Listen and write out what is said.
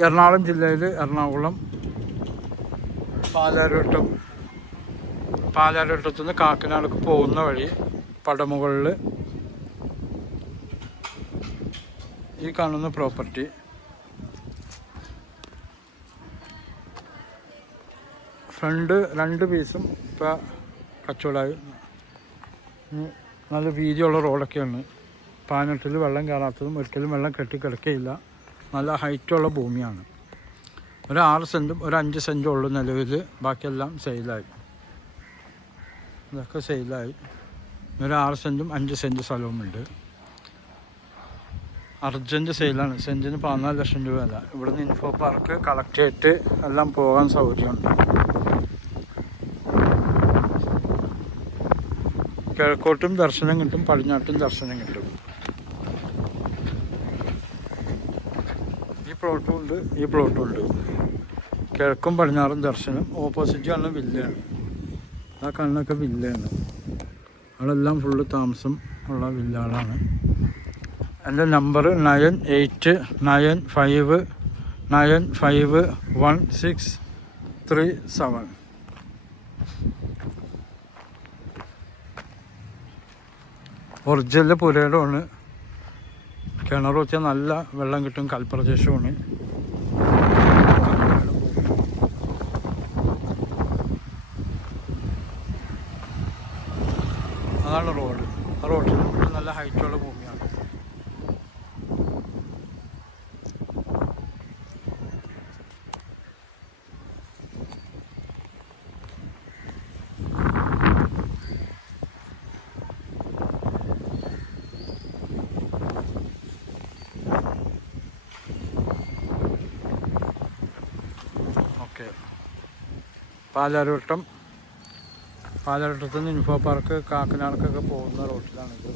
എറണാകുളം ജില്ലയിൽ എറണാകുളം പാലാരിവട്ടത്തുനിന്ന് കാക്കനാടേക്ക് പോകുന്ന വഴി പടമുകളിൽ ഈ കാണുന്ന പ്രോപ്പർട്ടി ഫ്രണ്ട് 2 പീസും ഇപ്പോൾ കച്ചവടമായി. നല്ല വീതിയുള്ള റോഡൊക്കെയാണ്. പാനട്ടിൽ വെള്ളം കയറാത്തതും ഒരിക്കലും വെള്ളം കെട്ടിക്കിടക്കുകയില്ല. നല്ല ഹൈറ്റുള്ള ഭൂമിയാണ്. ഒരു 6 സെൻറ്റും ഒരു 5 സെൻറ്റും ഉള്ളു നിലവിൽ. ബാക്കിയെല്ലാം സെയിലായി. ഇതൊക്കെ സെയിലായി. ഒരു 6 സെൻറ്റും 5 സെൻറ്റ് സ്ഥലവുമുണ്ട്. അർജൻറ്റ് സെയിലാണ്. സെൻറ്റിന് 14 ലക്ഷം രൂപ അല്ല. ഇവിടുന്ന് ഇൻഫോ പാർക്ക് കളക്ടറേറ്റ് എല്ലാം പോകാൻ സൗകര്യമുണ്ട്. കിഴക്കോട്ടും ദർശനം കിട്ടും, പടിഞ്ഞാട്ടും ദർശനം കിട്ടും. ഈ പ്ലോട്ടും ഉണ്ട്. കിഴക്കും പടിഞ്ഞാറും ദർശനം. ഓപ്പോസിറ്റ് കാണുന്ന വില്ലയാണ്. ആ കാണുന്നൊക്കെ വില്ലയാണ്. അവിടെല്ലാം ഫുള്ള് താമസം ഉള്ള വില്ലകളാണ്. എൻ്റെ നമ്പർ 9895951637. ഒറിജിനൽ പുരയിടമാണ്. കിണർ വെച്ചാൽ നല്ല വെള്ളം കിട്ടും. കൽപ്രദേശമാണ്. അതാണ് റോഡ്. ആ റോഡിൽ നല്ല ഹൈറ്റുള്ള ഭൂമിയാണ്. പാലാരിവട്ടത്തുനിന്ന് ഇൻഫോ പാർക്ക് കാക്കനാടക്കൊക്കെ പോകുന്ന റോഡിലാണ് ഇത്.